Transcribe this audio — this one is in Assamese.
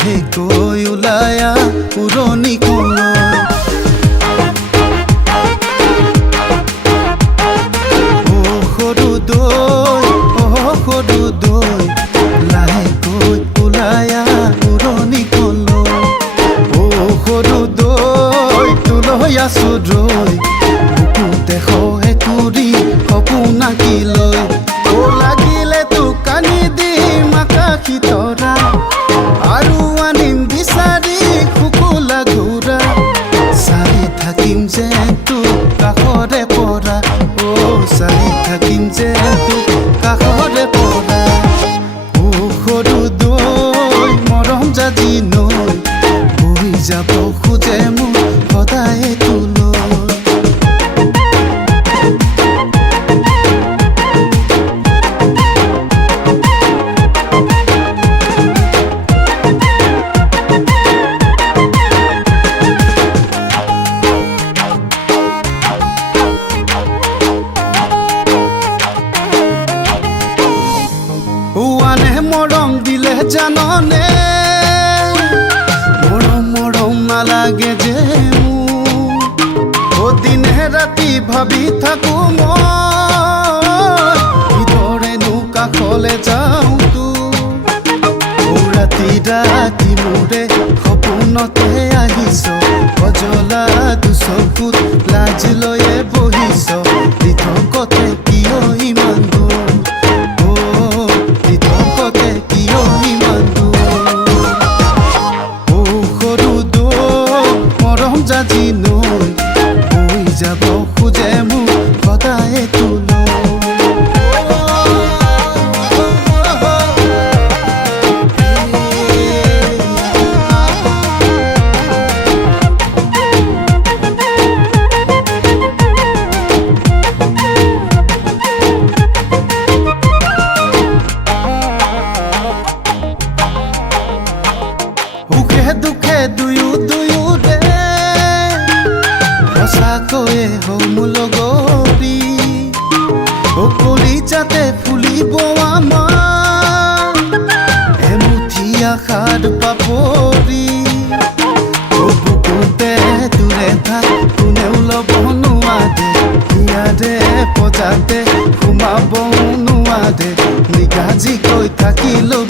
লাহেকৈ ওলায়া পুৰণি কলৈ সৰু দৈ লাহেকৈ ওলায়া পুৰণি কলৈ সৰু দৈ তোলৈ আছো ৰৈ বুকুতে হেকুৰি সপোন আঁকি লৈ লাগিলে তোক কানি দিম আকাশী তৰা আৰু আনিম বিচাৰি শুকুলা ঘোঁৰা চাই থাকিম যে তোক কাষৰে পৰা চাই থাকিম যে তোক কাষৰে পৰা সৰু দৈ মৰম জাজি নৈ বৈ যাব খোজে মোক সদায় তোলৈ মৰম দিলে জাননে মৰম নালাগে যে মোৰ দিনে ৰাতি ভাবি থাকো মই ভিতৰেনো কাষলে যাওঁ তোৰ ৰাতি মোৰে সপোনতে আহিছ অজলা দুচকুত লাজ লৈয়ে বহিছ পৃথকতে কিয় ইমান দূৰ জাজি নৈ বৈ যাব খোজে মোক সদায় তোলৈ সুখে দুখে দুয়োৰে সঁচাকৈয়ে হম লগৰী কলিজাতে ফুলিব আমাৰ এমুঠি আশাৰ পাপৰি বুকুতে দূৰে থাক কোনেও ল'ব নোৱাৰে হিয়াৰে পজাতে সোমাব নোৱাৰে নিগাজিকৈ থাকিলো